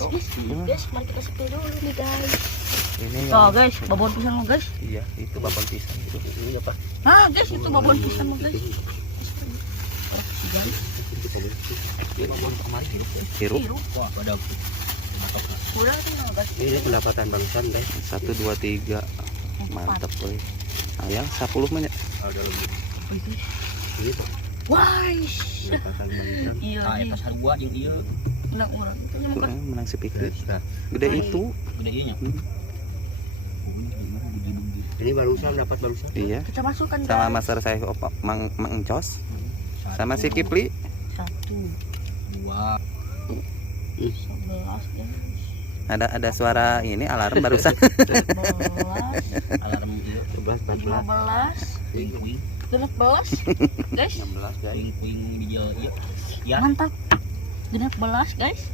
Guys, mari kita sepi dulu nih guys. Ini Oh guys, babon pisang lo guys. iya, itu babon pisang itu. Ini apa? Nah guys, itu babon pisang lo guys. Oh, guys. Ini babon kemarin hirup. Biru. Wah, pada Udah nih guys. ini pendapatan Bang San deh. 1 2 3. Mantap, boy. Ayang 10 menit. Ada lebih. Ini Gitu. wah. Pendapatan Bang San. Iya. Ah, eta sarua jeung ieu. Menang orang itu nya makan. Menang si Pikri. Nah, Gede itu. gede ieu nya. Ini barusan dapat barusan. Iya. Kita masukkan Sama guys. master saya opa Mang Encos. Sama si Kipli. 1 2 11 guys. Ada suara ini alarm barusan. 12 alarm ieu 15 kuing 16 guys. 16 guys. Kuing bijil ieu. Ya. Mantap. 16 guys.